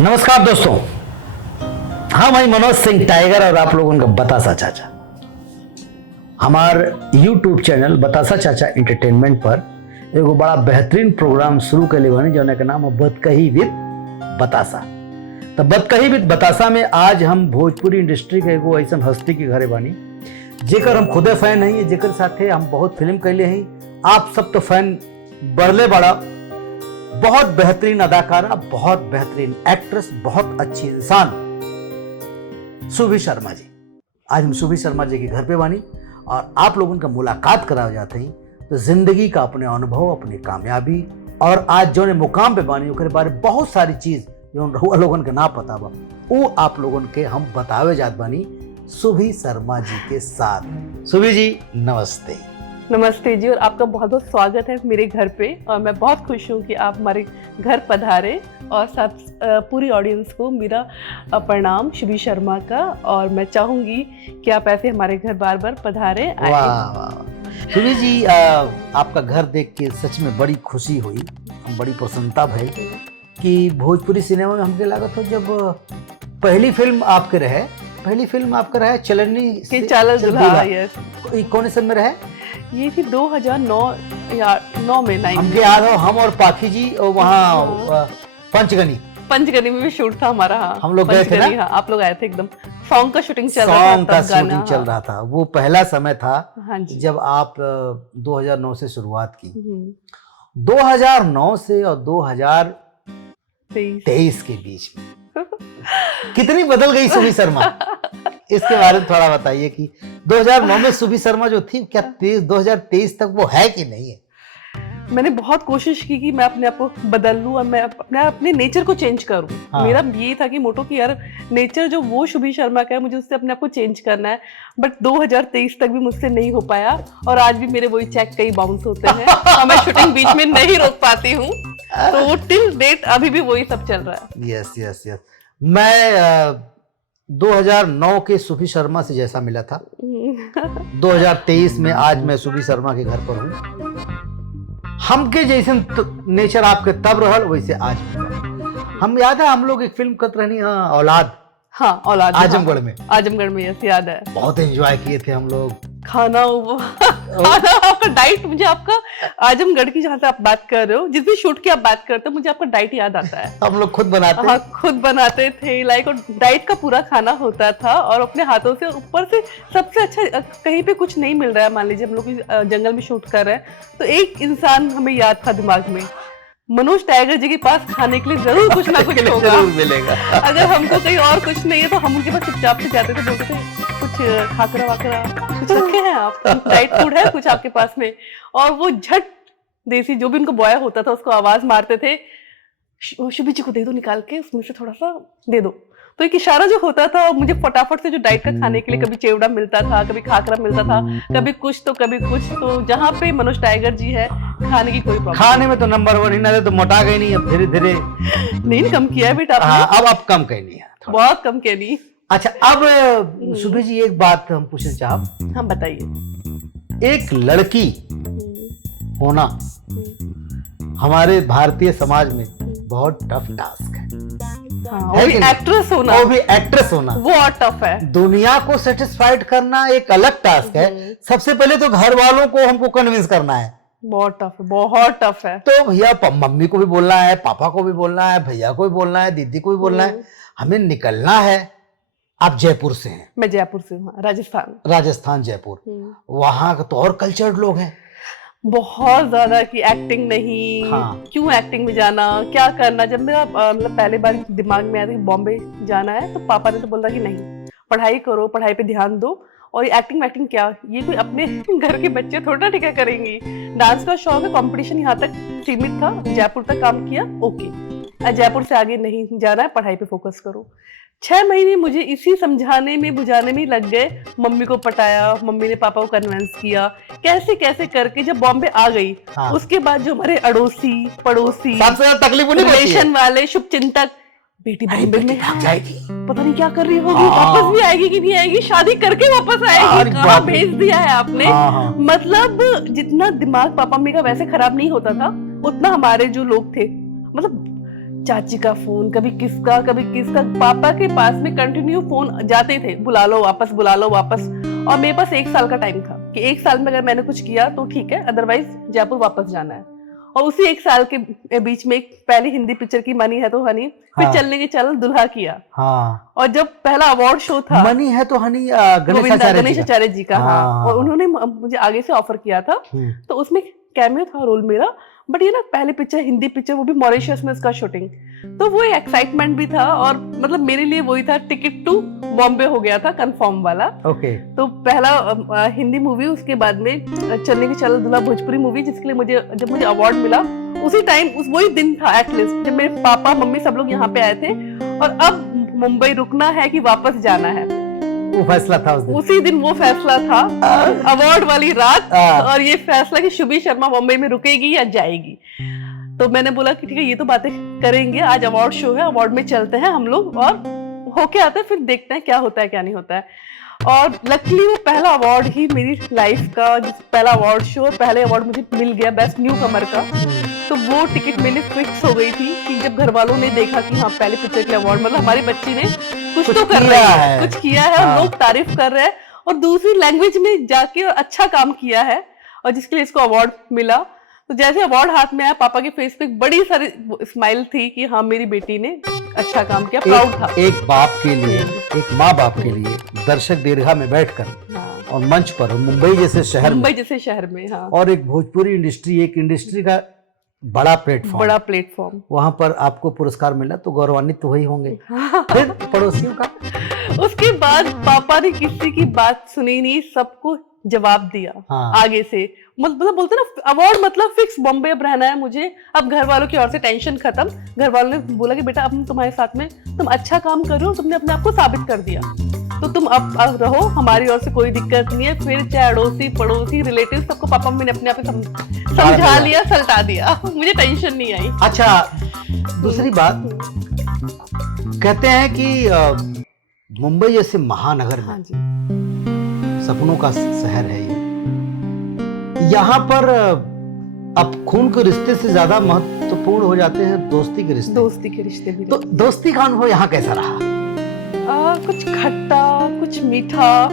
नमस्कार दोस्तों, हाँ भाई मनोज सिंह टाइगर और आप लोगों का बतासा चाचा। हमार YouTube चैनल बतासा चाचा एंटरटेनमेंट पर एगो बड़ा बेहतरीन प्रोग्राम शुरू कैले बानी जौना के नाम है बतकही विद बतासा। तो बतकही विद बतासा में आज हम भोजपुरी इंडस्ट्री के एगो ऐसा हस्ती के घरे बानी जेकर हम खुदे फैन हई, जेकर साथे हम बहुत फिल्म कैले हई। आप सब तो फैन बढ़ले बड़ा, बहुत बेहतरीन अदाकारा, बहुत बेहतरीन एक्ट्रेस, बहुत अच्छी इंसान सुभी शर्मा जी। आज हम सुभी शर्मा जी के घर पे बानी और आप लोगों का मुलाकात कराया जाते हैं तो जिंदगी का अपने अनुभव, अपनी कामयाबी और आज जो ने मुकाम पे बानी ओकरे बारे बहुत सारी चीज जो लोगन के ना पता बा वो आप लोगन के हम बतावे जात बानी सुभी शर्मा जी के साथ। सुभी जी नमस्ते। नमस्ते जी, और आपका बहुत बहुत स्वागत है मेरे घर पे और मैं बहुत खुश हूँ कि आप हमारे घर पधारे और सब पूरी ऑडियंस को मेरा प्रणाम सुभी शर्मा का। और मैं चाहूँगी कि आप ऐसे हमारे घर बार बार पधारे। वाह वाह सुभी जी, आपका घर देख के सच में बड़ी खुशी हुई, हम बड़ी प्रसन्नता भई कि भोजपुरी सिनेमा में हमके लागत हो जब पहली फिल्म आपके रहे चलनी के चालक दुल्हा। यस, कौन सन में रहे? ये थी 2009 या 9 में। हमके याद हो हम और पाखी जी और वहाँ पंचगनी में भी शूट था हमारा। हाँ, हम लोग गए थे ना। हाँ, आप लोग आए थे। एकदम सॉन्ग का शूटिंग चल रहा था। वो पहला समय था। हाँ जी। जब आप 2009 से शुरुआत की। 2009 से और 2023 के बीच में कितनी बदल गई सुभी शर्मा, इसके बारे में थोड़ा बताइए कि 2009 में सुभी शर्मा जो थी क्या 2023 तक वो है कि नहीं है? मैंने बहुत कोशिश की कि मैं अपने आप को बदल लूं और मैं अपने नेचर को चेंज करूं। हाँ। मेरा ये था कि मोटो कि यार नेचर जो वो सुभी शर्मा का है मुझे उससे अपने आप को चेंज करना है, बट 2023 तक भी मुझसे नहीं हो पाया और आज भी मेरे वही चेक कई बाउंस होते हैं और मैं शूटिंग बीच में नहीं रोक पाती हूँ, तो वो टिल डेट अभी भी वही सब चल रहा है। यस। मैं 2009 के सुभी शर्मा से जैसा मिला था 2023 में आज मैं सुभी शर्मा के घर पर हूँ। हमके जैसे नेचर आपके तब रहल वैसे आज भी। हम याद है हम लोग एक फिल्म करते रहनी, औलाद। हाँ, औलाद आजमगढ़ में। आजमगढ़ में, यस याद है। बहुत एंजॉय किए थे हम लोग। खाना आपका डाइट, मुझे आपका आजमगढ़ की जहाँ से आप बात कर रहे हो, जिस भी शूट की आप बात करते हो, मुझे आपका डाइट याद आता है। हम लोग खुद बनाते। हाँ, खुद बनाते थे लाइक, और डाइट का पूरा खाना होता था और अपने हाथों से ऊपर से सबसे अच्छा। कहीं पे कुछ नहीं मिल रहा है, मान लीजिए हम लोग जंगल में शूट कर रहे हैं तो एक इंसान हमें याद था दिमाग में, मनोज टाइगर जी के पास खाने के लिए जरूर कुछ ना कुछ होगा, जरूर मिलेगा। अगर हमको कहीं और कुछ नहीं है तो हम उनके पास चुपचाप से जाते थे, बोलते थे कुछ खाकरा वाकरा कुछ रखे हैं आप, डाइट फूड है कुछ आपके पास में, और वो झट देसी जो भी उनको बॉय होता था उसको आवाज मारते थे, शुभी जी को दे दो निकाल के, उसमें से थोड़ा सा दे दो। तो एक इशारा जो होता था मुझे फटाफट से जो डाइट का खाने के लिए कभी चेवड़ा मिलता था, कभी खाकरा मिलता था, कभी कुछ तो कभी कुछ। तो जहाँ पे मनोज टाइगर जी है, खाने की कोई प्रॉब्लम, खाने में तो नंबर 1 ही ना, तो मोटा गई नहीं, अब धीरे धीरे नहीं कम किया है बेटा। अब आप कम कहीं नहीं है, बहुत कम किया नहीं। अच्छा, अब सुभी जी एक बात हम पूछना चाहब। हाँ बताइए। एक लड़की होना हमारे भारतीय समाज में बहुत टफ टास्क है। हाँ, वो भी एक्ट्रेस होना वो और टफ है। दुनिया को सेटिस्फाइड करना एक अलग टास्क है। सबसे पहले तो घर वालों को हमको कन्विंस करना है, बहुत टफ है। तो भैया मम्मी को भी बोलना है, पापा को भी बोलना है, भैया को भी बोलना है, दीदी को भी बोलना है, हमें निकलना है। आप जयपुर से हैं? मैं जयपुर से हूँ, राजस्थान जयपुर। वहाँ तो और कल्चर्ड लोग हैं बहुत ज्यादा कि एक्टिंग नहीं। हाँ। क्यों एक्टिंग में जाना, क्या करना। जब मेरा मतलब पहले बार दिमाग में आया था कि बॉम्बे जाना है तो पापा ने तो बोला कि नहीं, पढ़ाई करो, पढ़ाई पे ध्यान दो, और ये एक्टिंग क्या, ये कोई अपने घर के बच्चे थोड़ा ना टिका करेंगी। डांस का शौक है, कंपटीशन यहाँ तक सीमित था, जयपुर तक काम किया, ओके, जयपुर से आगे नहीं जाना है, पढ़ाई पे फोकस करो। 6 महीने मुझे इसी समझाने में बुझाने में लग गए। मम्मी को पटाया, मम्मी ने पापा को कन्विंस किया, कैसे कैसे करके जब बॉम्बे आ गई। हाँ। उसके बाद जो हमारे अड़ोसी पड़ोसी, सबसे ज्यादा तकलीफ रिलेशन वाले, शुभचिंतक, बेटी बॉम्बे में जाएगी, पता नहीं क्या कर रही होगी, वापस भी आएगी कि नहीं आएगी, शादी करके वापस आएगी, कहाँ भेज दिया है आपने। मतलब जितना दिमाग पापा मम्मी का वैसे खराब नहीं होता था, उतना हमारे जो लोग थे, मतलब चाची का फोन, कभी किसका। पापा के पास में कंटिन्यू फोन जाते थे, बुला लो वापस, बुला लो वापस। और मेरे पास 1 साल का टाइम था कि 1 साल में अगर मैंने कुछ किया तो ठीक है, अदरवाइज जयपुर वापस जाना है। और उसी 1 साल के बीच में एक पहली हिंदी पिक्चर की मनी है तो हनी, फिर हाँ। चलने के चल दुल्हा किया। हाँ। और जब पहला अवार्ड शो था मनी है तो हनी गणेश आचार्य जी का, हाँ। हाँ। और उन्होंने मुझे आगे से ऑफर किया था, तो उसमें कैमियो था रोल मेरा। बट ये ना पहली पिक्चर, हिंदी पिक्चर, वो भी मॉरिशस में इसका शूटिंग, तो वो एक्साइटमेंट भी था। और मतलब मेरे लिए वही था, टिकट टू बॉम्बे हो गया था कंफर्म वाला। ओके। तो पहला हिंदी मूवी, उसके बाद में चलने की चल दुल्हा भोजपुरी मूवी, जिसके लिए जब मुझे अवार्ड मिला उसी टाइम, वही दिन था एटलीस्ट, जब मेरे पापा मम्मी सब लोग यहाँ पे आए थे और अब मुंबई रुकना है कि वापस जाना है। वो फैसला था उस दिन। उसी दिन वो फैसला था, अवार्ड वाली रात। और ये फैसला कि शुभी शर्मा मुंबई में रुकेगी या जाएगी। तो मैंने बोला कि ठीक है, ये तो बातें करेंगे, आज अवार्ड शो है, अवार्ड में चलते हैं हम लोग और होके आते हैं, फिर देखते हैं क्या होता है क्या नहीं होता है। और लकीली वो पहला अवार्ड ही मेरी लाइफ का, पहला अवार्ड शो, पहले अवार्ड मुझे मिल गया बेस्ट न्यू कमर का। तो वो टिकट मेरी फिक्स हो गई थी कि जब घर वालों ने देखा कि हाँ पहले पिक्चर के लिए अवार्ड, मतलब हमारी बच्ची ने कुछ तो कर रहा है, कुछ किया है। हाँ। और लोग तारीफ कर रहे हैं और दूसरी लैंग्वेज में जाके और अच्छा काम किया है, और जिसके लिए इसको अवार्ड मिला। तो जैसे अवार्ड हाथ में आया, पापा के फेस पे बड़ी सारी स्माइल थी कि हाँ मेरी बेटी ने अच्छा काम किया, प्राउड था। एक बाप के लिए, एक माँ बाप के लिए दर्शक दीर्घा में बैठकर, हाँ। और मंच पर मुंबई जैसे शहर में, हाँ। और एक भोजपुरी इंडस्ट्री, एक इंडस्ट्री का बड़ा प्लेटफॉर्म, वहां पर आपको पुरस्कार मिला तो गौरवान्वित तो वही होंगे। फिर पड़ोसियों का, उसके बाद पापा ने किसी की बात सुनी नहीं, सबको जवाब दिया। हाँ। आगे से मतलब बोलते ना, अवार्ड मतलब फिक्स, बॉम्बे अब रहना है मुझे। अब घर वालों की ओर से टेंशन खत्म। घर वालों ने बोला कि बेटा अब हम तुम्हारे साथ में, तुम अच्छा काम कर रहे हो, तुमने अपने आप को साबित कर दिया, तो तुम अब रहो, हमारी ओर से कोई दिक्कत नहीं है। फिर चाहे अड़ोसी पड़ोसी रिलेटिव सबको पापा मम्मी ने अपने आप समझा लिया, सल्टा दिया, मुझे टेंशन नहीं आई। अच्छा, दूसरी बात, कहते हैं कि मुंबई जैसे महानगर में, हाँ जी, सपनों का शहर है ये, यहाँ पर अब खून के रिश्ते से ज्यादा महत्वपूर्ण हो जाते हैं दोस्ती के रिश्ते भी। तो दोस्ती का अनुभव यहाँ कैसा रहा? कुछ खट्टा, कुछ मीठा।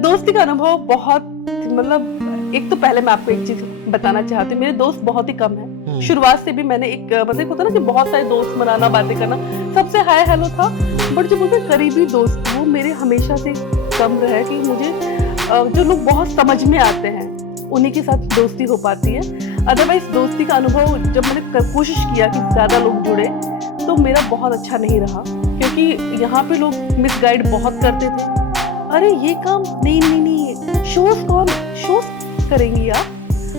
दोस्ती का अनुभव बहुत, मतलब एक तो पहले मैं आपको एक चीज बताना चाहती हूँ, मेरे दोस्त बहुत ही कम है। शुरुआत से भी मैंने एक मतलब होता ना कि बहुत सारे दोस्त बनाना, बातें करना, सबसे हाय हेलो था। बट जो मुझे करीबी दोस्त, वो मेरे हमेशा से कम रहे कि मुझे जो लोग बहुत समझ में आते हैं उन्हीं के साथ दोस्ती हो पाती है। अदरवाइज दोस्ती का अनुभव जब मैंने कोशिश किया कि ज्यादा लोग जुड़े, तो मेरा बहुत अच्छा नहीं रहा, क्योंकि यहाँ पे लोग मिसगाइड बहुत करते थे। अरे ये काम नहीं, शोज करेंगी आप?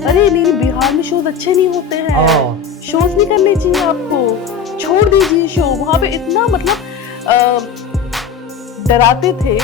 अरे नहीं, बिहार में शोज अच्छे नहीं होते हैं, शोज नहीं करने चाहिए आपको, छोड़ दीजिए शो। वहां पे इतना मतलब डराते थे,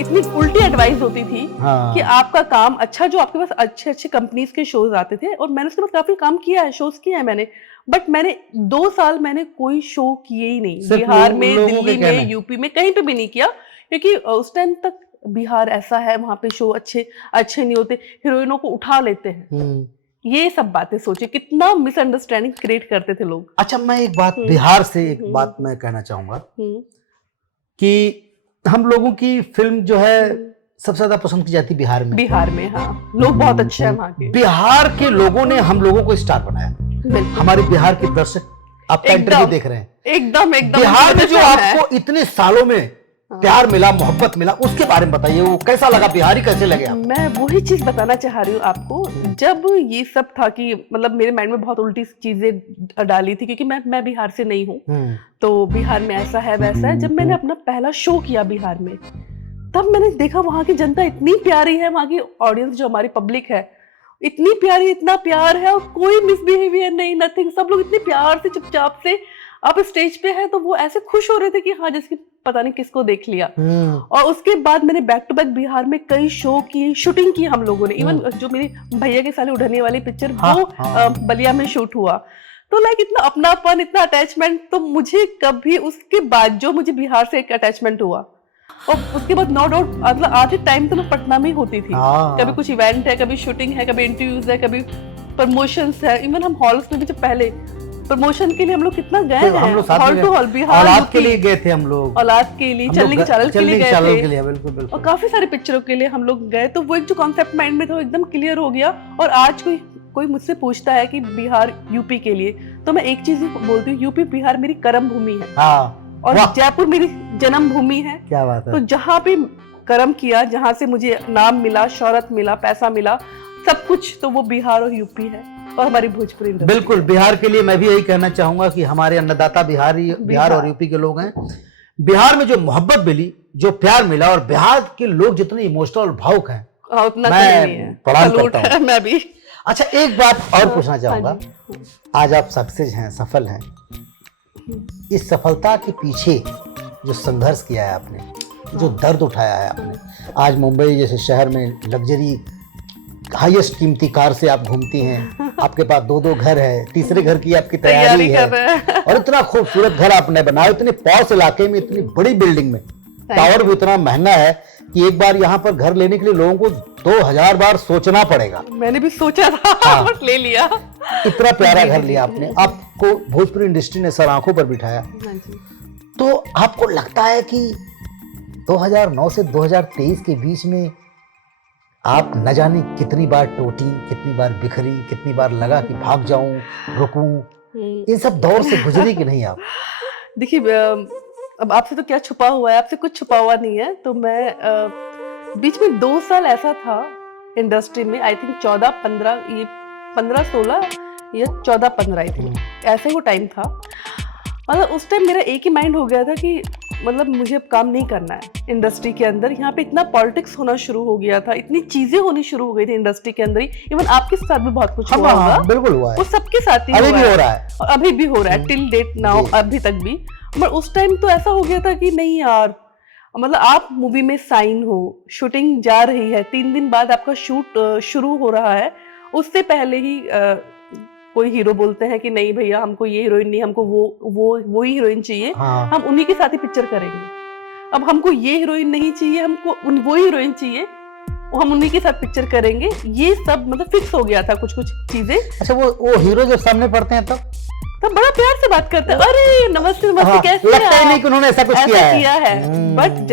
इतनी उल्टी एडवाइस होती थी। हाँ। कि आपका काम अच्छा, जो आपके पास अच्छे अच्छे कंपनीज के शोज आते थे, और मैंने उसके बाद काफी काम किया है, शोज किया है मैंने, बट मैंने 2 साल मैंने कोई शो किए ही नहीं, बिहार में, दिल्ली में, यूपी में, कहीं पे भी नहीं किया, क्योंकि उस टाइम तक बिहार ऐसा है, वहां पे शो अच्छे नहीं होते, हीरोइनों को उठा लेते हैं। ये सब बातें सोचे, कितना मिसअंडरस्टैंडिंग क्रिएट करते थे लोग। अच्छा, मैं एक बात बिहार से एक बात मैं कहना चाहूंगा कि हम लोगों की फिल्म जो है सबसे ज्यादा पसंद की जाती है बिहार में। हाँ, लोग बहुत अच्छे हैं वहाँ के। बिहार के लोगों ने हम लोगों को स्टार बनाया। हमारे बिहार के दर्शक आपका इंटरव्यू देख रहे हैं, एकदम बिहार में जो आपको इतने सालों में प्यार मिला, मोहब्बत मिला, उसके बारे में बताइए, वो कैसा लगा, बिहारी कैसे लगे आप? मैं वही चीज बताना चाह रही हूँ आपको। जब ये सब था कि मतलब मेरे माइंड में बहुत उल्टी चीजें डाली थी, क्योंकि मैं बिहार से नहीं हूँ, तो बिहार में ऐसा है वैसा है। जब मैंने अपना पहला शो किया बिहार में, तब मैंने देखा वहाँ की जनता इतनी प्यारी है, वहाँ की ऑडियंस जो हमारी पब्लिक है इतनी प्यारी, इतना प्यार है, और कोई मिसबिहेवियर नहीं, नथिंग। सब लोग इतने प्यार से, चुपचाप से, आप स्टेज पे है तो वो ऐसे खुश हो रहे थे कि हाँ जैसे पता नहीं किसको देख लिया। और उसके बाद मैंने बैक टू बैक बिहार में कई शो की, शूटिंग की हम लोगों ने। इवन जो मेरी भैया के साले उड़ने वाली पिक्चर, वो बलिया में शूट हुआ। तो लाइक इतना अपनापन, इतना अटैचमेंट, तो मुझे कभी उसके बाद जो मुझे बिहार से एक अटैचमेंट हुआ, और उसके बाद नो डाउट मतलब आधे टाइम तो मैं पटना में होती थी। कभी कुछ इवेंट है, कभी शूटिंग है, कभी इंटरव्यूज है, कभी प्रमोशंस है। इवन हम हॉल्स में भी जब पहले प्रमोशन के लिए हम लोग कितना गए तो हम हैं, लोग साथ हॉल में टू हॉल, गए। बिहार औलाद के लिए गए थे हम लोग, औलाद के लिए, चलने की चाल के लिए गए के थे, लिए, बिल्कुल बिल्कुल। और काफी सारे पिक्चरों के लिए हम लोग गए। तो वो एक जो कॉन्सेप्ट माइंड में था वो एकदम क्लियर हो गया। और आज कोई मुझसे पूछता है कि बिहार यूपी के लिए, तो मैं एक चीज ही बोलती हूँ, यूपी बिहार मेरी कर्म भूमि है। हाँ, और जयपुर मेरी जन्म भूमि है। क्या बात है। तो जहाँ पे कर्म किया, जहाँ से मुझे नाम मिला, शोहरत मिला, पैसा मिला, सब कुछ, तो वो बिहार और यूपी है और हमारी भोजपुरी इंडस्ट्री। बिल्कुल, बिहार के लिए मैं भी यही कहना चाहूंगा कि हमारे अन्नदाता बिहार और यूपी के लोग हैं। बिहार में जो मोहब्बत मिली, जो प्यार मिला, और बिहार के लोग जितने इमोशनल और भावुक हैं, उतना मैं नहीं है। प्रणाम करता हूं। मैं भी। अच्छा, एक बात और पूछना चाहूंगा, हाँ आज आप सक्सेस हैं, सफल हैं, इस सफलता के पीछे जो संघर्ष किया है आपने, जो दर्द उठाया है आपने, आज मुंबई जैसे शहर में लग्जरी हाईएस्ट कीमती कार से आप घूमती हैं, आपके पास 2-2 घर है, तीसरे घर की आपकी तैयारी है, और इतना खूबसूरत घर आपने बनाया, इतने पॉश इलाके में, इतनी बड़ी बिल्डिंग में, टावर भी इतना महंगा है कि एक बार यहाँ पर घर लेने के लिए लोगों को 2000 बार सोचना पड़ेगा। मैंने भी सोचा था, हाँ। बट ले लिया। इतना प्यारा घर लिया आपने, आपको भोजपुरी इंडस्ट्री ने सर आंखों पर बिठाया। तो आपको लगता है कि 2009 से 2023 के बीच में आप न जाने कितनी बार टूटी, कितनी बार बिखरी, कितनी बार लगा कि भाग जाऊं, रुकूं, इन सब दौर से गुजरी कि नहीं आप? देखिए, अब आपसे तो क्या छुपा हुआ है, आपसे कुछ छुपा हुआ नहीं है। तो मैं बीच में 2 साल ऐसा था इंडस्ट्री में, आई थिंक 14-15, ये 15-16 या 14-15 आई थिंक, ऐसे वो टाइम था। मतलब उस टाइम मेरा एक ही माइंड हो गया था कि मतलब मुझे अब काम नहीं करना है इंडस्ट्री के अंदर। यहाँ पे इतना पॉलिटिक्स होना शुरू हो गया था, इतनी चीजें होनी शुरू हो गई थी इंडस्ट्री के अंदर ही। इवन आपके साथ भी बहुत कुछ हुआ होगा। बिल्कुल हुआ है, वो सबके साथ ही अभी भी हो रहा है, और अभी भी हो रहा है, टिल डेट नाउ, अभी तक भी। पर उस टाइम तो ऐसा हो गया था कि नहीं यार, मतलब आप मूवी में साइन हो, शूटिंग जा रही है, 3 दिन बाद आपका शूट शुरू हो रहा है, उससे पहले ही कोई हीरो बोलते हैं कि नहीं भैया, हमको ये हीरोइन नहीं, हमको वो ही हीरोइन चाहिए। हाँ। हम उन्हीं के साथ ही पिक्चर करेंगे। अब हमको ये हीरोइन नहीं चाहिए, हमको वो हीरोइन चाहिए, हम उन्हीं के साथ पिक्चर करेंगे। ये सब मतलब फिक्स हो गया था, कुछ चीजें। अच्छा, वो हीरो जब सामने पड़ते हैं तब बड़ा प्यार से बात करते हैं, अरे नमस्ते नमस्ते, हाँ, कैसे लगता है नहीं कि उन्होंने ऐसा कुछ किया है। बट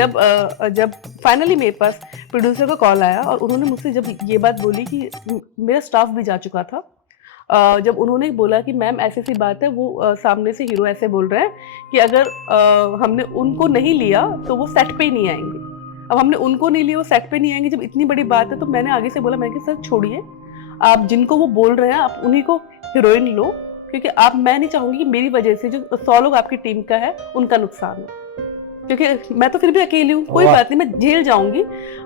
जब फाइनली मेरे पास प्रोड्यूसर का कॉल आया और उन्होंने मुझसे जब ये बात बोली कि मेरा स्टाफ भी जा चुका था, जब उन्होंने बोला कि मैम ऐसी बात है, वो सामने से हीरो ऐसे बोल रहे हैं कि अगर हमने उनको नहीं लिया तो वो सेट पे ही नहीं आएंगे। अब हमने उनको नहीं लिया, वो सेट पे नहीं आएंगे, जब इतनी बड़ी बात है। तो मैंने आगे से बोला, मैंने कहा सर छोड़िए, आप जिनको वो बोल रहे हैं आप उन्हीं को हीरोइन लो, क्योंकि मैं नहीं चाहूंगी कि मेरी वजह से जो 100 लोग आपकी टीम का है उनका नुकसान हो, क्योंकि मैं तो फिर भी अकेली हूँ, कोई बात नहीं, मैं झेल जाऊंगी।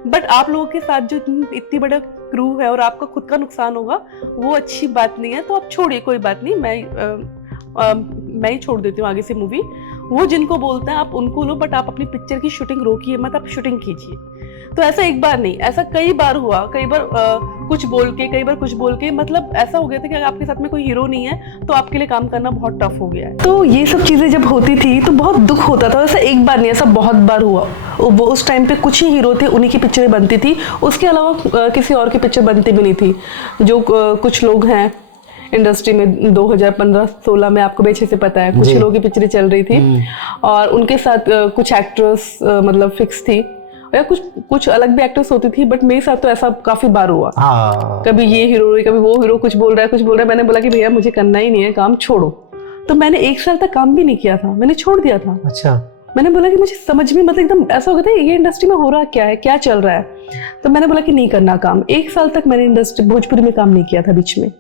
बट आप लोगों के साथ जो इतनी बड़ा क्रू है और आपका खुद का नुकसान होगा, वो अच्छी बात नहीं है। तो आप छोड़िए, कोई बात नहीं, मैं ही छोड़ देती हूँ आगे से मूवी। वो जिनको बोलते हैं आप उनको लो, बट आप अपनी पिक्चर की शूटिंग रोकिए मत, आप शूटिंग कीजिए। तो ऐसा एक बार नहीं, ऐसा कई बार हुआ, कई बार कुछ बोल के, कई बार कुछ बोल के, मतलब ऐसा हो गया था कि अगर आपके साथ में कोई हीरो नहीं है तो आपके लिए काम करना बहुत टफ हो गया है। तो ये सब चीजें जब होती थी तो बहुत दुख होता था। ऐसा एक बार नहीं, ऐसा बहुत बार हुआ। वो उस टाइम पे कुछ ही हीरो थे, उन्हीं की पिक्चरें बनती थी, उसके अलावा किसी और की पिक्चर बनती भी नहीं थी। जो कुछ लोग हैं इंडस्ट्री में 2015-16 में, आपको अच्छे से पता है, कुछ लोगों की पिक्चरें चल रही थी और उनके साथ कुछ एक्ट्रेस मतलब फिक्स थी, या कुछ अलग भी एक्ट्रेस होती थी। बट मेरे साथ तो ऐसा काफी बार हुआ। कभी ये हीरो, कभी वो हीरो कुछ बोल रहा है। मैंने बोला कि भैया मुझे करना ही नहीं है काम, छोड़ो। तो मैंने 1 साल तक काम भी नहीं किया था, मैंने छोड़ दिया था। अच्छा। मैंने बोला कि मुझे समझ में मतलब एकदम ऐसा हो गया था, ये इंडस्ट्री में हो रहा क्या है, क्या चल रहा है। तो मैंने बोला कि नहीं करना काम। 1 साल तक मैंने इंडस्ट्री भोजपुरी में काम नहीं किया था बीच में।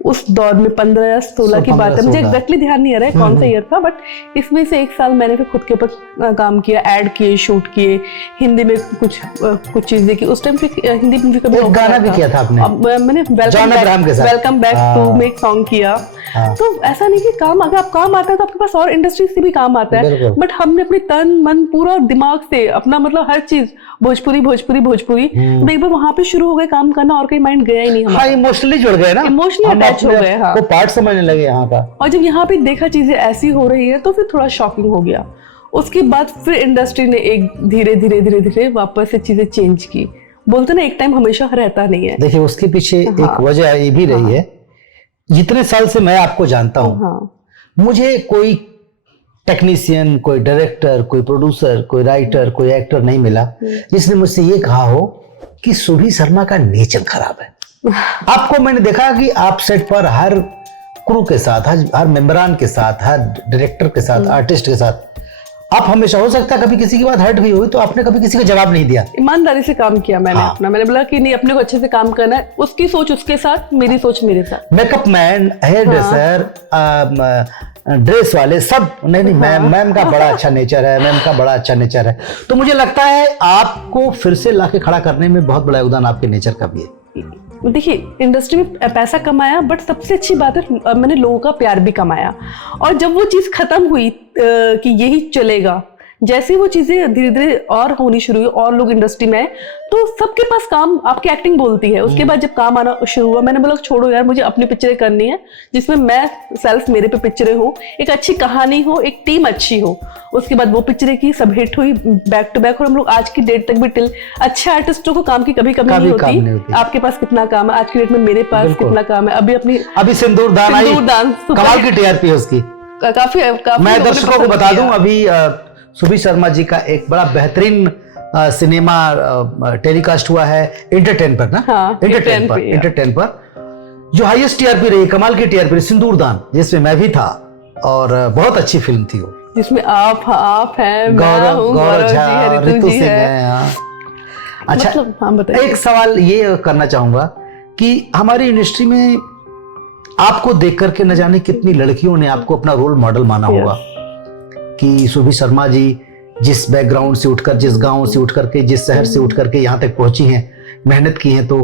उस दौर में 15 या 16 की बात है, मुझे एग्जैक्टली ध्यान नहीं आ रहा है कौन सा ईयर था, बट इसमें से 1 साल मैंने फिर खुद के ऊपर काम किया, ऐड किए, शूट किए, हिंदी में कुछ चीजें की। उस टाइम पे हिंदी मूवी का भी गाना भी किया था आपने। मैंने वेलकम बैक टू में एक सॉन्ग किया। तो ऐसा नहीं कि काम, अगर आप काम आता है तो आपके पास और इंडस्ट्री से भी काम आता है, बट हमने अपने तन मन पूरा दिमाग से अपना मतलब हर चीज भोजपुरी तो एक बार वहां पे शुरू हो गए काम करना और कहीं माइंड गया ही नहीं हमारा। इमोशनली जुड़ गए ना, इमोशनली अटैच हो गए। हाँ, वो पार्ट समझने लगे यहाँ का। और जब यहाँ पे देखा चीजें ऐसी हो रही है तो फिर थोड़ा शॉकिंग हो गया। उसके बाद फिर इंडस्ट्री ने एक धीरे वापस से चीजें चेंज की। बोलते ना एक टाइम हमेशा रहता नहीं है। देखिए उसके पीछे एक वजह ये भी रही है, जितने साल से मैं आपको जानता हूँ, मुझे कोई टेक्नीशियन, कोई डायरेक्टर, कोई प्रोड्यूसर, कोई राइटर, कोई एक्टर नहीं मिला जिसने मुझसे ये कहा हो कि सुभी शर्मा का नेचर खराब है। आपको मैंने देखा कि आप सेट पर हर क्रू के साथ, हर मेंबरान के साथ, हर डायरेक्टर के साथ, आर्टिस्ट के साथ आप हमेशा, हो सकता है कभी किसी की बात हर्ट भी हुई तो आपने कभी किसी का जवाब नहीं दिया। ईमानदारी से काम किया मैंने अपना। मैंने बोला कि नहीं, अपने को अच्छे से काम करना है, उसकी सोच उसके साथ, मेरी सोच मेरे साथ। Makeup man, hairdresser, dress वाले सब, नहीं मैम का बड़ा अच्छा नेचर है, मैम का बड़ा अच्छा नेचर है। तो मुझे लगता है आपको फिर से लाके खड़ा करने में बहुत बड़ा योगदान आपके नेचर का भी है। देखिए, इंडस्ट्री में पैसा कमाया, बट सबसे अच्छी बात है मैंने लोगों का प्यार भी कमाया। और जब वो चीज़ खत्म हुई कि यही चलेगा, जैसे वो चीज़ें धीरे धीरे और होनी शुरू हुई और लोग इंडस्ट्री में आए, तो सबके पास काम, आपकी एक्टिंग बोलती है। उसके बाद जब काम आना शुरू हुआ, मैंने बोला छोड़ो यार, मुझे अपनी पिक्चरें करनी है जिसमें मैं सेल्फ, मेरे पे पिक्चरें हो, एक अच्छी कहानी हो, एक टीम अच्छी हो। उसके बाद वो पिक्चरें की, सब हिट हुई बैक टू बैक। और हम लोग आज की डेट तक भी टिल, अच्छे आर्टिस्टों को काम की कभी कमी नहीं होती। आपके पास कितना काम है आज की डेट में, मेरे पास कितना काम है। अभी सिंदूरदान कमाल की टीआरपी है उसकी, काफी। मैं दर्शकों को बता दूं, अभी सुभी शर्मा जी का एक बड़ा बेहतरीन सिनेमा टेलीकास्ट हुआ है इंटरटेन पर ना, इंटरटेन पर जो हाईएस्ट टीआरपी रही, कमाल की टीआरपी रही, सिंदूरदान, जिसमें मैं भी था और बहुत अच्छी फिल्म थी वो, जिसमें आप हैं, गौरव झा, ऋतु सिंह है। अच्छा, मतलब, एक सवाल ये करना चाहूंगा कि हमारी इंडस्ट्री में आपको देख करके न जाने कितनी लड़कियों ने आपको अपना रोल मॉडल माना होगा कि सुभी शर्मा जी जिस बैकग्राउंड से उठकर, जिस गांव से उठ करके, जिस शहर से उठ करके यहाँ तक पहुंची हैं, मेहनत की हैं, तो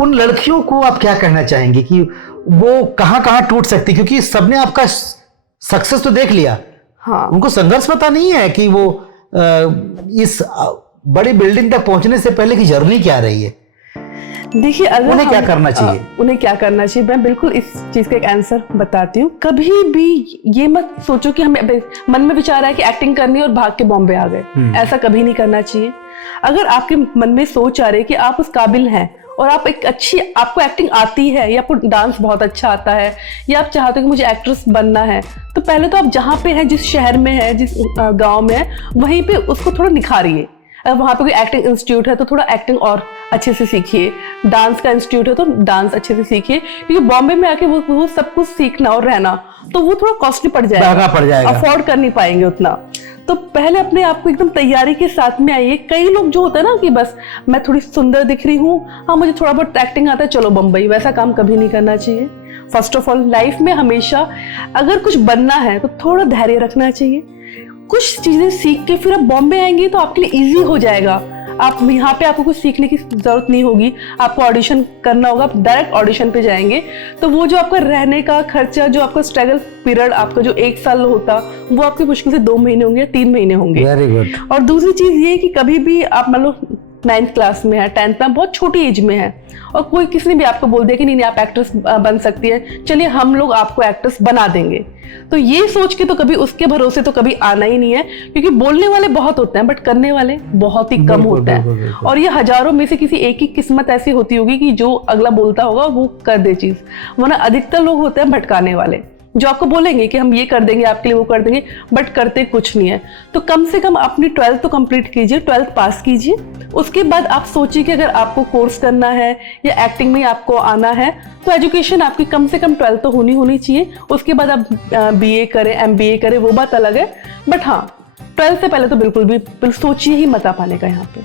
उन लड़कियों को आप क्या कहना चाहेंगे कि वो कहाँ कहाँ टूट सकती, क्योंकि सबने आपका सक्सेस तो देख लिया, उनको संघर्ष पता नहीं है कि वो इस बड़ी बिल्डिंग तक पहुंचने से पहले की जर्नी क्या रही है। देखिए, अगर उन्हें क्या करना चाहिए, उन्हें क्या करना चाहिए, मैं बिल्कुल इस चीज का एक आंसर बताती हूँ। कभी भी ये मत सोचो कि हमें मन में विचार आया कि एक्टिंग करनी है और भाग के बॉम्बे आ गए, ऐसा कभी नहीं करना चाहिए। अगर आपके मन में सोच आ रही है कि आप उस काबिल हैं और आप एक अच्छी, आपको एक्टिंग आती है या आपको डांस बहुत अच्छा आता है या आप चाहते हो कि मुझे एक्ट्रेस बनना है, तो पहले तो आप जहाँ पे हैं, जिस शहर में है, जिस गाँव में है, वहीं पे उसको थोड़ा निखारिए। अगर वहाँ पे कोई एक्टिंग इंस्टीट्यूट है तो थोड़ा एक्टिंग और अच्छे से सीखिए। डांस का इंस्टीट्यूट है तो डांस अच्छे से सीखिए, क्योंकि बॉम्बे में आके वो सब कुछ सीखना और रहना तो वो थोड़ा कॉस्टली पड़ जाएगा, अफोर्ड कर नहीं पाएंगे उतना। तो पहले अपने आप को एकदम तैयारी के साथ में आइए। कई लोग जो होता है ना कि बस मैं थोड़ी सुंदर दिख रही हूँ, हाँ मुझे थोड़ा बहुत एक्टिंग आता है, चलो बम्बई, वैसा काम कभी नहीं करना चाहिए। फर्स्ट ऑफ ऑल, लाइफ में हमेशा अगर कुछ बनना है तो थोड़ा धैर्य रखना चाहिए। कुछ चीजें सीख के फिर आप बॉम्बे आएंगे तो आपके लिए इजी हो जाएगा। आप यहाँ पे आपको कुछ सीखने की जरूरत नहीं होगी, आपको ऑडिशन करना होगा, आप डायरेक्ट ऑडिशन पे जाएंगे। तो वो जो आपका रहने का खर्चा, जो आपका स्ट्रगल पीरियड आपका जो 1 साल होता, वो आपके मुश्किल से 2 महीने होंगे, 3 महीने होंगे। Very good. और दूसरी चीज ये कि कभी भी आप मान लो 9th क्लास में है, 10th में, बहुत छोटी एज में है और कोई किसी ने भी आपको बोल दिया कि नहीं आप एक्ट्रेस बन सकती है, चलिए हम लोग आपको एक्ट्रेस बना देंगे, तो ये सोच के तो कभी उसके भरोसे तो कभी आना ही नहीं है, क्योंकि बोलने वाले बहुत होते हैं बट करने वाले बहुत ही कम होते हैं। और ये हजारों में से किसी एक ही किस्मत ऐसी होती होगी कि जो अगला बोलता होगा वो कर दे चीज, वरना अधिकतर लोग होते हैं भटकाने वाले, जो आपको बोलेंगे कि हम ये कर देंगे आपके लिए, वो कर देंगे, बट करते कुछ नहीं है। तो कम से कम अपनी 12th तो कंप्लीट कीजिए, 12th पास कीजिए। उसके बाद आप सोचिए कि अगर आपको कोर्स करना है या एक्टिंग में आपको आना है तो एजुकेशन आपकी कम से कम 12th तो होनी चाहिए। उसके बाद आप BA करें, MBA करें, वो बात अलग है, बट हाँ 12th से पहले तो बिल्कुल भी सोचिए ही मत आ पाने का यहाँ पे।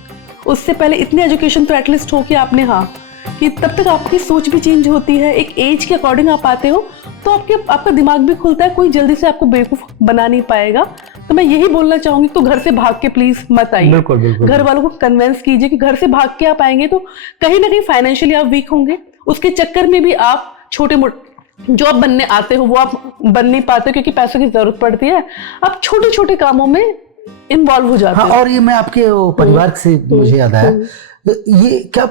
उससे पहले इतनी एजुकेशन तो एटलीस्ट हो कि आपने, हाँ, कि तब तक आपकी सोच भी चेंज होती है, एक एज के अकॉर्डिंग आप आते हो तो आपका दिमाग भी खुलता है, कोई जल्दी से आपको बेवकूफ बना नहीं पाएगा। तो मैं यही बोलना चाहूंगी, तो घर से भाग के प्लीज मत आइए। घर वालों को कन्विंस कीजिए कि घर से भाग के आप आएंगे तो कहीं ना कहीं फाइनेंशियली आप वीक होंगे, उसके चक्कर में भी आप छोटे मोटे जो आप बनने आते हो वो आप बन नहीं पाते क्योंकि पैसों की जरूरत पड़ती है, आप छोटे छोटे कामों में इन्वॉल्व हो जाते हैं। और ये मैं आपके परिवार से मुझे याद आया, ये क्या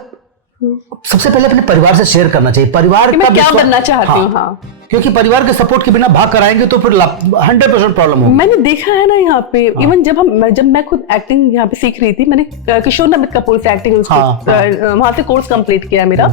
सबसे पहले अपने परिवार से शेयर करना चाहिए, परिवार कि का मैं क्या विश्वास- बनना चाहती हूँ। हाँ, हाँ, क्योंकि परिवार के सपोर्ट के बिना भाग कर आएंगे तो फिर 100% प्रॉब्लम होगी। मैंने देखा है ना यहाँ पे, इवन जब मैं खुद एक्टिंग यहाँ पे सीख रही थी, मैंने किशोर नमित कपूर से एक्टिंग वहां से कोर्स कंप्लीट किया मेरा।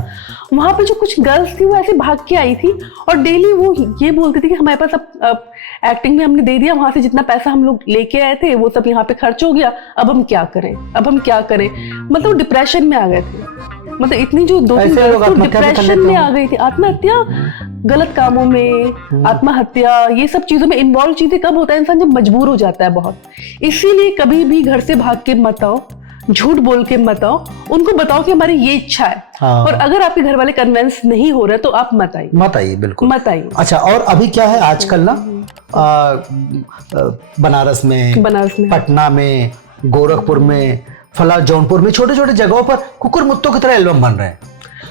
वहां पे जो कुछ गर्ल्स थी वो ऐसे भाग के आई थी और डेली वो ये बोलती थी कि हमारे पास अब एक्टिंग में हमने दे दिया, वहां से जितना पैसा हम लोग लेके आए थे वो सब यहाँ पे खर्च हो गया, अब हम क्या करें, अब हम क्या करें। मतलब डिप्रेशन में आ गए थे, मतलब इतनी जो 2-3 गर्ल्स तो डिप्रेशन में आ गई थी, आत्महत्या, गलत कामों में आत्महत्या, ये सब चीजों में इन्वॉल्व चीजें कब होता है इंसान, जब मजबूर हो जाता है बहुत। इसीलिए कभी भी घर से भाग के मत आओ, झूठ बोल के मत आओ, उनको बताओ कि हमारी ये इच्छा है। हाँ। और अगर आपके घर वाले कन्विंस नहीं हो रहे तो आप मत आइए, बिल्कुल मत आइए। अच्छा, और अभी क्या है आजकल ना, बनारस में, पटना में, गोरखपुर में, फला जौनपुर में, छोटे छोटे जगहों पर कुकुर मुत्तों की तरह एल्बम बन रहे हैं।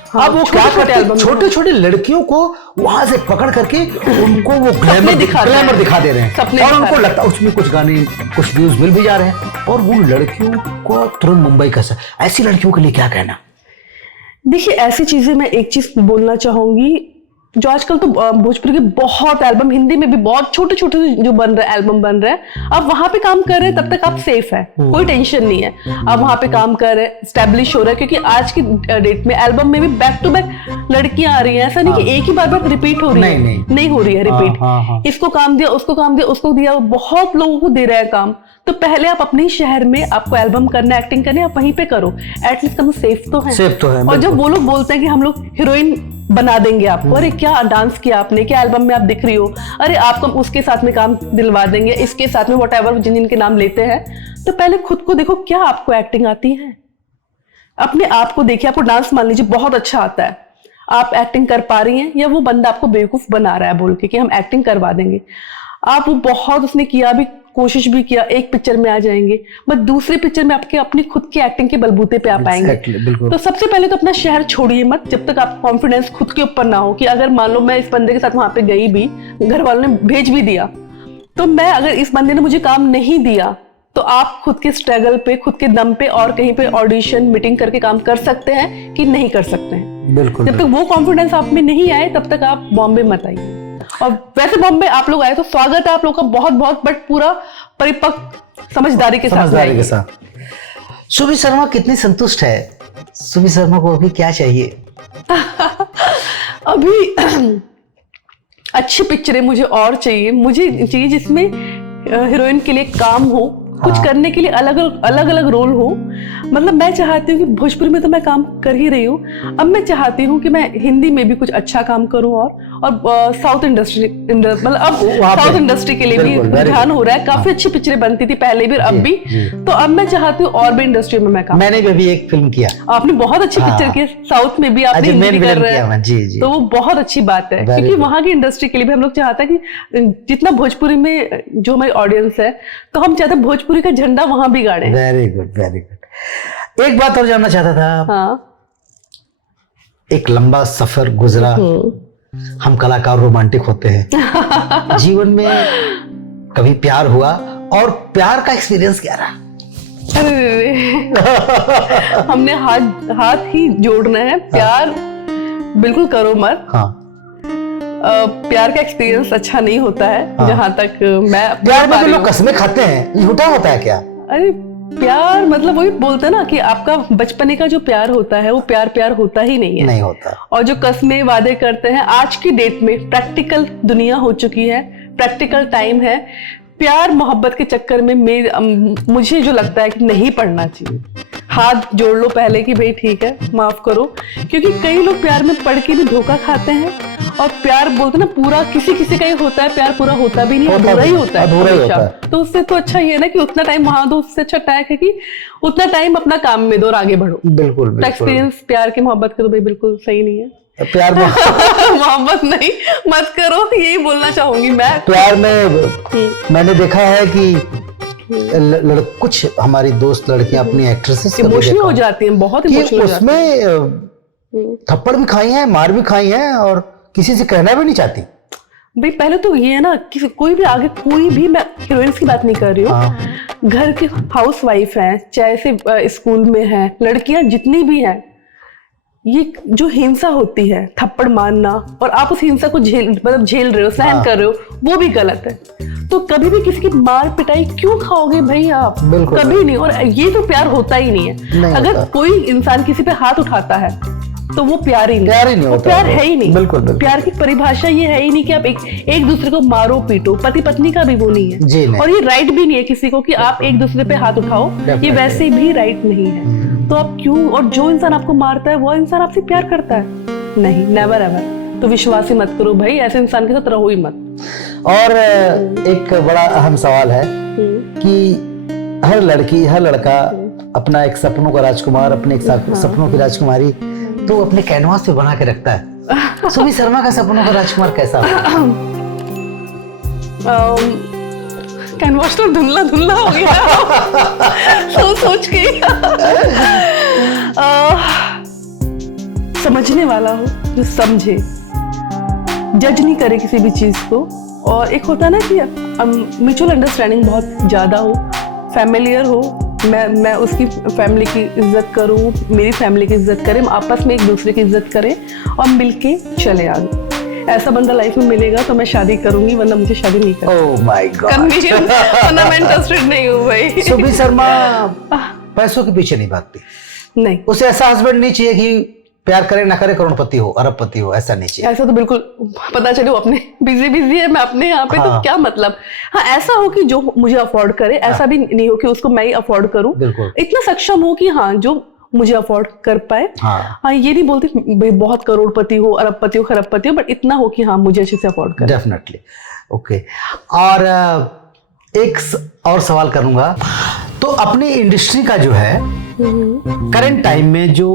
हाँ, अब वो क्या करते हैं, छोटे छोटे लड़कियों को वहां से पकड़ करके उनको वो ग्लैमर दिखा दे रहे हैं, और उनको लगता है उसमें कुछ गाने, कुछ व्यूज मिल भी जा रहे हैं, और वो लड़कियों को तुरंत मुंबई का। ऐसी लड़कियों के लिए क्या कहना? देखिए, ऐसी चीजें मैं एक चीज बोलना चाहूंगी, जो आजकल तो भोजपुरी के बहुत एल्बम, हिंदी में भी बहुत छोटे छोटे जो बन रहे एल्बम बन रहे हैं, आप वहां पे काम कर रहे हैं तब तक आप सेफ है, कोई टेंशन नहीं है। आप वहां पे काम कर रहे हैं, स्टैब्लिश हो रहा है, क्योंकि आज की डेट में एल्बम में भी बैक टू बैक लड़कियां आ रही हैं। ऐसा नहीं कि एक ही बार रिपीट हो रही है, नहीं हो रही है रिपीट। इसको काम दिया, उसको काम दिया, उसको दिया, बहुत लोगों को दे रहा है काम। तो पहले आप अपने शहर में आपको एल्बम करना, एक्टिंग करनी, आप वहीं पे करो, एटलीस्ट कम सेफ तो है। और जब वो लोग बोलते हैं कि हम लोग हीरोइन बना देंगे आपको, अरे क्या डांस किया आपने, क्या एल्बम में आप दिख रही हो, अरे आपको उसके साथ में काम दिलवा देंगे, इसके साथ में व्हाटएवर जिन के नाम लेते हैं, तो पहले खुद को देखो, क्या आपको एक्टिंग आती है? अपने आप को देखिए। आपको डांस मान लीजिए बहुत अच्छा आता है, आप एक्टिंग कर पा रही हैं, या वो बंदा आपको बेवकूफ बना रहा है बोल के कि हम एक्टिंग करवा देंगे। आप वो बहुत उसने किया भी, कोशिश भी किया, एक पिक्चर में आ जाएंगे, बट दूसरी पिक्चर में आपके अपनी खुद की एक्टिंग के बलबूते पे आ पाएंगे। तो सबसे पहले तो अपना शहर छोड़िए मत, जब तक आप कॉन्फिडेंस खुद के ऊपर ना हो कि अगर मान लो मैं इस बंदे के साथ वहां पे गई भी, घर वालों ने भेज भी दिया, तो मैं अगर इस बंदे ने मुझे काम नहीं दिया, तो आप खुद के स्ट्रगल पे, खुद के दम पे और कहीं पे ऑडिशन मीटिंग करके काम कर सकते हैं कि नहीं कर सकते हैं। बिल्कुल। जब तक वो कॉन्फिडेंस आप में नहीं आए तब तक आप बॉम्बे मत आइए। और वैसे बॉम्बे आप लोग आए तो स्वागत है आप लोग का बहुत बहुत, बट पूरा परिपक्व समझदारी के साथ। सुबी शर्मा कितनी संतुष्ट है? सुबी शर्मा को अभी क्या चाहिए? अभी अच्छी पिक्चरें मुझे और चाहिए, मुझे चाहिए जिसमें हीरोइन के लिए काम हो, कुछ करने के लिए अलग अलग रोल हो। मतलब मैं चाहती हूँ कि भोजपुरी में तो मैं काम कर ही रही हूँ, अब मैं चाहती हूँ कि मैं हिंदी में भी कुछ अच्छा काम करूँ, और साउथ इंडस्ट्री, मतलब अब साउथ इंडस्ट्री के लिए भी ध्यान हो रहा है। काफी अच्छी पिक्चरें बनती थी पहले भी, अब भी, तो अब मैं चाहती हूँ और भी इंडस्ट्री में मैं काम। मैंने भी एक फिल्म किया, आपने बहुत अच्छी पिक्चर की, साउथ में भी आपने हिंदी कर रहे हैं, तो वो बहुत अच्छी बात है, क्योंकि वहां की इंडस्ट्री के लिए भी हम लोग चाहते हैं कि जितना भोजपुरी में जो हमारी ऑडियंस है, तो हम चाहते हैं भोजपुरी का झंडा वहां भी गाड़े। Very good, very good. एक बात और जानना चाहता था। हाँ। एक लंबा सफर गुजरा, हम कलाकार रोमांटिक होते हैं, जीवन में कभी प्यार हुआ, और प्यार का एक्सपीरियंस क्या रहा? हमने हाथ ही जोड़ना है, प्यार बिल्कुल करो मत। हाँ। प्यार का एक्सपीरियंस अच्छा नहीं होता है। जहां तक मैं प्यार में लोग कसमें खाते हैं, झूठा होता है क्या? अरे प्यार मतलब वही बोलते हैं ना कि आपका बचपने का जो प्यार होता है वो प्यार होता ही नहीं है, नहीं होता। और जो कस्में वादे करते हैं, आज की डेट में प्रैक्टिकल दुनिया हो चुकी है, प्रैक्टिकल टाइम है, प्यार मोहब्बत के चक्कर में मुझे जो लगता है कि नहीं पड़ना चाहिए। हाथ जोड़ लो पहले कि भाई ठीक है माफ करो, क्योंकि कई लोग प्यार में पड़ के भी धोखा खाते हैं, और प्यार बोलते ना पूरा किसी का ही होता है, प्यार पूरा होता भी नहीं, अधूरा ही होता है। तो उससे तो अच्छा ये है ना कि उतना टाइम वहां दो, उससे अच्छा टाइम है कि उतना टाइम अपना काम में दो और आगे बढ़ो। बिल्कुल। एक्सपीरियंस प्यार की मोहब्बत का तो भाई बिल्कुल सही नहीं है। प्यार मोहब्बत नहीं, मत करो, यही बोलना चाहूंगी मैं। प्यार में मैंने देखा है कि कुछ हमारी दोस्त लड़कियां अपनी एक्ट्रेसेस इमोशनल हो जाती हैं, बहुत इमोशनल हो जाती हैं, उसमें थप्पड़ भी खाई हैं, मार भी खाई हैं, और किसी से कहना भी नहीं चाहती। भाई पहले तो ये है ना कि कोई भी आगे, कोई भी, मैं हीरोइंस की बात नहीं कर रही हूँ, घर के हाउस वाइफ है, चाहे से स्कूल में है, लड़कियां जितनी भी हैं, ये जो हिंसा होती है, थप्पड़ मारना, और आप उस हिंसा को झेल रहे हो, सहन कर रहे हो, वो भी गलत है। तो कभी भी किसी की मार पिटाई क्यों खाओगे भाई आप? कभी नहीं। और ये तो प्यार होता ही नहीं है। अगर कोई इंसान किसी पे हाथ उठाता है तो वो प्यार ही नहीं, वो प्यार है ही नहीं। बिल्कुल। प्यार की परिभाषा ये है ही नहीं कि आप एक दूसरे को मारो पीटो। पति पत्नी का भी वो नहीं है, और ये राइट भी नहीं है किसी को कि आप एक दूसरे पे हाथ उठाओ, ये वैसे भी राइट नहीं है। तो आप क्यों? और जो इंसान आपको मारता है वो इंसान आपसे प्यार करता है? नहीं, नेवर एवर। तो विश्वास ही मत करो भाई, ऐसे इंसान के साथ रहो ही मत। और एक बड़ा अहम सवाल है कि हर लड़की हर लड़का अपना एक सपनों का राजकुमार, अपने एक सपनों की राजकुमारी तो अपने कैनवास पे बना के रखता है। सुबी शर्मा का सपनों का राजकुमार कैसा है? कैनवास तो धुंधला धुंधला हो गया सोच के। समझने वाला हो, जो समझे, जज नहीं करे किसी भी चीज को। और एक होता है ना कि म्यूचुअल अंडरस्टैंडिंग बहुत ज्यादा हो, फैमिलियर हो, मैं उसकी फैमिली की इज्जत करूं, मेरी फैमिली की इज्जत करें, आपस में एक दूसरे की इज्जत करें और मिलके चले आगे। ऐसा बंदा लाइफ में मिलेगा तो मैं शादी करूंगी, वरना मुझे शादी नहीं करनी। ओह माय गॉड, वरना मैं इंटरेस्टेड नहीं हूं भाई। सुबी शर्मा पैसों के पीछे नहीं भागती। नहीं, उसे ऐसा हस्बैंड नहीं चाहिए कि प्यार करे ना करे करोड़पति हो, अरबपति हो, ऐसा नहीं चाहिए। ऐसा तो बिल्कुल, पता चले वो अपने बिजी है, मैं अपने यहाँ पे। तो क्या मतलब? हाँ, ऐसा हो कि जो मुझे अफोर्ड करे, ऐसा भी नहीं हो कि उसको मैं ही अफोर्ड करूँ। इतना सक्षम हो कि हाँ, जो मुझे अफोर्ड कर पाए। हाँ, ये नहीं बोलती भाई बहुत करोड़पति हो, अरबपति हो, खरबपति हो, बट इतना हो कि हाँ, मुझे अच्छे से अफोर्ड करे। डेफिनेटली। ओके। और एक और सवाल करूंगा, तो अपनी इंडस्ट्री का जो है करंट टाइम में जो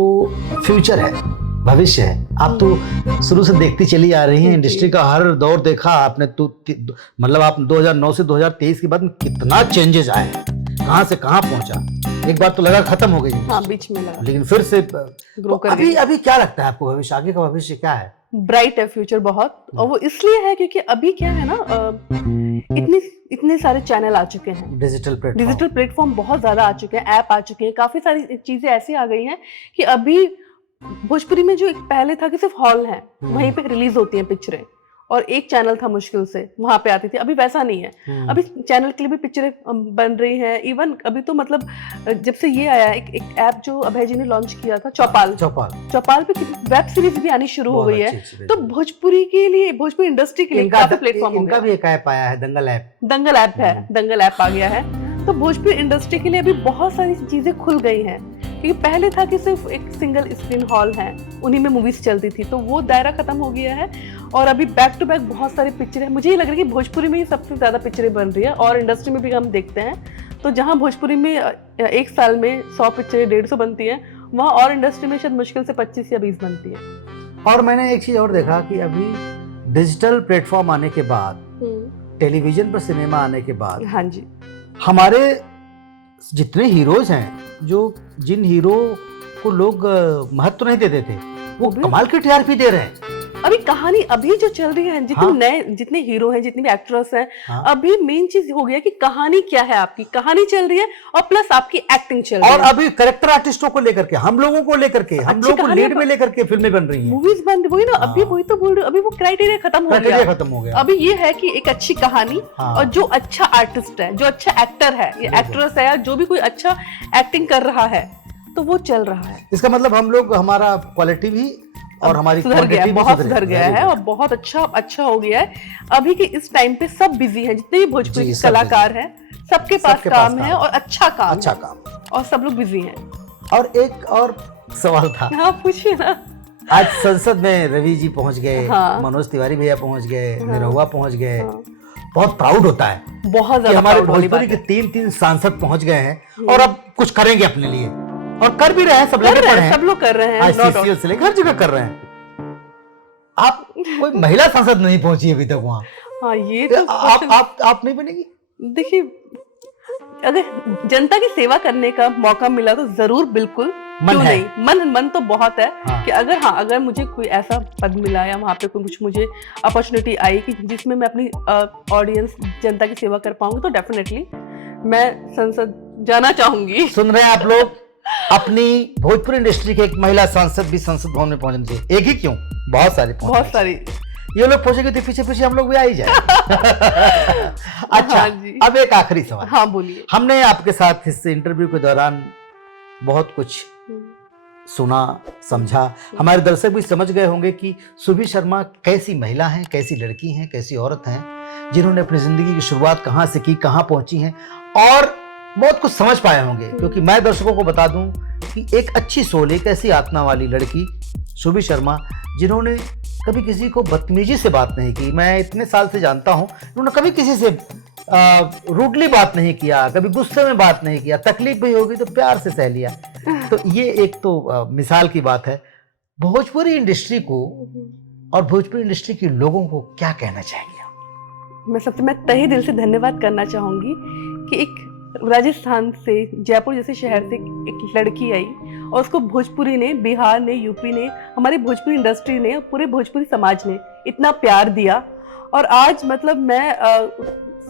फ्यूचर है, भविष्य है, आप तो शुरू से देखती चली आ रही हैं, इंडस्ट्री का हर दौर देखा आपने। तो मतलब आप 2009 से 2023 के बाद में कितना चेंजेस आए, कहां से कहां पहुंचा। एक बार तो लगा खत्म हो गई, हाँ, बीच में लगा, लेकिन फिर से ग्रो कर गई। अभी क्या लगता है आपको भविष्य, आगे का भविष्य क्या है? ब्राइट है फ्यूचर बहुत। और वो इसलिए है क्योंकि अभी क्या है ना, इतने सारे चैनल आ चुके हैं, डिजिटल प्लेटफॉर्म बहुत ज्यादा आ चुके हैं, ऐप आ चुके हैं, काफी सारी चीजें ऐसी आ गई हैं कि अभी भोजपुरी में जो एक पहले था कि सिर्फ हॉल है, वहीं पे रिलीज होती हैं पिक्चरें, और एक चैनल था मुश्किल से वहां पे आती थी। अभी वैसा नहीं है, अभी चैनल के लिए भी पिक्चरें बन रही हैं। इवन अभी तो मतलब जब से ये आया एक ऐप जो अभय जी ने लॉन्च किया था, चौपाल पे वेब सीरीज भी आनी शुरू हो गई है। तो भोजपुरी के लिए, भोजपुरी इंडस्ट्री के लिए काफी प्लेटफॉर्म हो गया। भी एक ऐप आया है, दंगल ऐप है, दंगल ऐप आ गया है। तो भोजपुरी इंडस्ट्री के लिए अभी बहुत सारी चीजें खुल गई हैं, क्योंकि पहले था कि सिर्फ एक सिंगल स्क्रीन हॉल है, उन्हीं में मूवीज चलती थी, तो वो दायरा खत्म हो गया है। और अभी बैक टू बैक बहुत सारी पिक्चरें, मुझे ये लग रहा है कि भोजपुरी में ही सबसे ज्यादा पिक्चरें बन रही है। और इंडस्ट्री में भी हम देखते हैं, तो जहाँ भोजपुरी में एक साल में 100 पिक्चरें 150 बनती हैं, वहाँ और इंडस्ट्री में शायद मुश्किल से 25 या 20 बनती है। और मैंने एक चीज और देखा कि अभी डिजिटल प्लेटफॉर्म आने के बाद, टेलीविजन पर सिनेमा आने के बाद, हाँ जी, हमारे जितने हीरोज हैं, जिन हीरो को लोग महत्व नहीं देते थे, वो कमाल की टीआरपी दे रहे हैं। अभी कहानी अभी जो चल रही है, जितने हीरो हैं, जितने भी एक्ट्रेस हैं, अभी मेन चीज हो गया कि कहानी क्या है, आपकी कहानी चल रही है और प्लस आपकी एक्टिंग चल रही है। और अभी कैरेक्टर आर्टिस्टों को लेकर के, हम लोगों को लेकर के, हम लोगों को लीड में लेकर के फिल्में बन रही हैं, मूवीज बन रही ना। अभी वही तो बोल रही हूँ, अभी वो क्राइटेरिया खत्म हो गया। अभी ये है कि एक अच्छी कहानी और जो अच्छा आर्टिस्ट है, जो अच्छा एक्टर है, ये एक्ट्रेस है, या जो भी कोई अच्छा एक्टिंग कर रहा है, तो वो चल रहा है। इसका मतलब हम लोग, हमारा क्वालिटी भी और हमारी सुधर गया, बहुत सुधर गया है और बहुत अच्छा हो गया है। अभी के इस टाइम पे सब बिजी हैं, जितने भी भोजपुरी कलाकार हैं, सबके पास काम है और अच्छा काम, और सब लोग बिजी हैं। और एक और सवाल था। हाँ, पूछिए ना। आज संसद में रवि जी पहुंच गए, मनोज तिवारी भैया पहुंच गए, निरहुआ पहुंच गए। बहुत प्राउड होता है, बहुत ज्यादा। हमारे भोजपुरी के 3 सांसद पहुंच गए हैं और अब कुछ करेंगे अपने लिए, और कर भी रहे हैं, सब लोग कर रहे हैं, आईसीसीएल से लेकर हर जगह कर रहे हैं। आप कोई महिला सांसद नहीं पहुंची अभी तक वहां। हाँ, ये तो आप नहीं बनेगी। देखिए, अगर जनता की सेवा करने का मौका मिला तो जरूर, बिल्कुल, क्यों नहीं। मन तो बहुत है। कि अगर मुझे कोई ऐसा पद मिला या वहाँ पे कुछ मुझे अपॉर्चुनिटी आई कि जिसमें मैं अपनी ऑडियंस, जनता की सेवा कर पाऊंगी, तो डेफिनेटली मैं संसद जाना चाहूंगी। सुन रहे हैं आप लोग, अपनी भोजपुरी इंडस्ट्री के एक महिला सांसद भी संसद भवन में पहुंचनी चाहिए। एक ही क्यों, बहुत सारी पहुंचनी बहुत सारी। ये लोग पहुंचेंगे तो पीछे पीछे हम लोग भी आ ही जाए। अच्छा, हाँ जी। अब एक आखिरी सवाल। हाँ बोलिए। हमने आपके साथ इस इंटरव्यू के दौरान बहुत कुछ सुना, समझा। हमारे दर्शक भी समझ गए होंगे कि सुभी शर्मा कैसी महिला हैं, कैसी लड़की हैं, कैसी औरत हैं, जिन्होंने अपनी जिंदगी की शुरुआत कहाँ से की, कहाँ पहुंची हैं, और बहुत कुछ समझ पाए होंगे। क्योंकि मैं दर्शकों को बता दूं कि एक अच्छी सोल, एक ऐसी आत्मा वाली लड़की सुभी शर्मा, जिन्होंने कभी किसी को बदतमीजी से बात नहीं की। मैं इतने साल से जानता हूं, उन्होंने कभी किसी से रूडली बात नहीं किया, कभी गुस्से में बात नहीं किया, तकलीफ भी होगी तो प्यार से सह लिया। तो ये एक तो मिसाल की बात है। भोजपुरी इंडस्ट्री को और भोजपुरी इंडस्ट्री के लोगों को क्या कहना चाहेंगे? मैं तहे दिल से धन्यवाद करना चाहूंगी कि एक राजस्थान से, जयपुर जैसे शहर से एक लड़की आई और उसको भोजपुरी ने, बिहार ने, यूपी ने, हमारी भोजपुरी इंडस्ट्री ने, पूरे भोजपुरी समाज ने इतना प्यार दिया। और आज मतलब मैं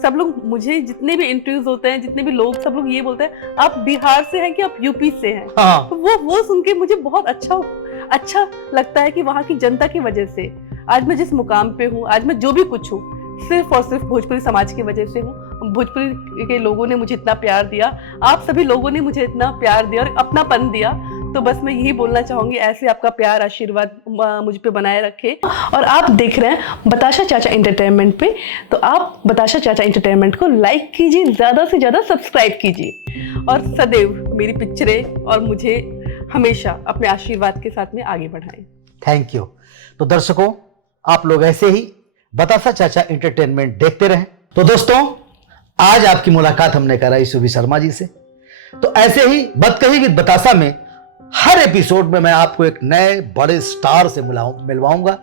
सब लोग, मुझे जितने भी इंटरव्यूज होते हैं, जितने भी लोग, सब लोग ये बोलते हैं आप बिहार से हैं कि आप यूपी से हैं। हाँ। तो वो सुन के मुझे बहुत अच्छा लगता है कि वहाँ की जनता की वजह से आज मैं जिस मुकाम पे हूँ, आज मैं जो भी कुछ हूँ, सिर्फ और सिर्फ भोजपुरी समाज की वजह से हूँ। भोजपुरी के लोगों ने मुझे इतना प्यार दिया, आप सभी लोगों ने मुझे इतना प्यार दिया और अपनापन दिया। तो बस मैं यही बोलना चाहूंगी, ऐसे आपका प्यार, आशीर्वाद मुझ पे बनाए रखे। और आप देख रहे हैं बताशा चाचा एंटरटेनमेंट पे, तो आप बताशा चाचा एंटरटेनमेंट को लाइक कीजिए, ज़्यादा से ज़्यादा सब्सक्राइब कीजिए और सदैव मेरी पिक्चरें और मुझे हमेशा अपने आशीर्वाद के साथ में आगे बढ़ाएं। Thank you. तो दर्शकों, आप लोग ऐसे ही बताशा चाचा एंटरटेनमेंट देखते रहें। तो दोस्तों, आज आपकी मुलाकात हमने कराई सुभी शर्मा जी से। तो ऐसे ही बात कही विद बताशा में हर एपिसोड में मैं आपको एक नए बड़े स्टार से मिलवाऊंगा,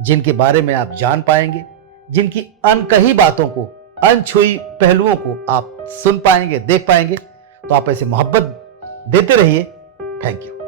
जिनके बारे में आप जान पाएंगे, जिनकी अनकही बातों को, अनछुई पहलुओं को आप सुन पाएंगे, देख पाएंगे। तो आप ऐसे मोहब्बत देते रहिए। Thank you.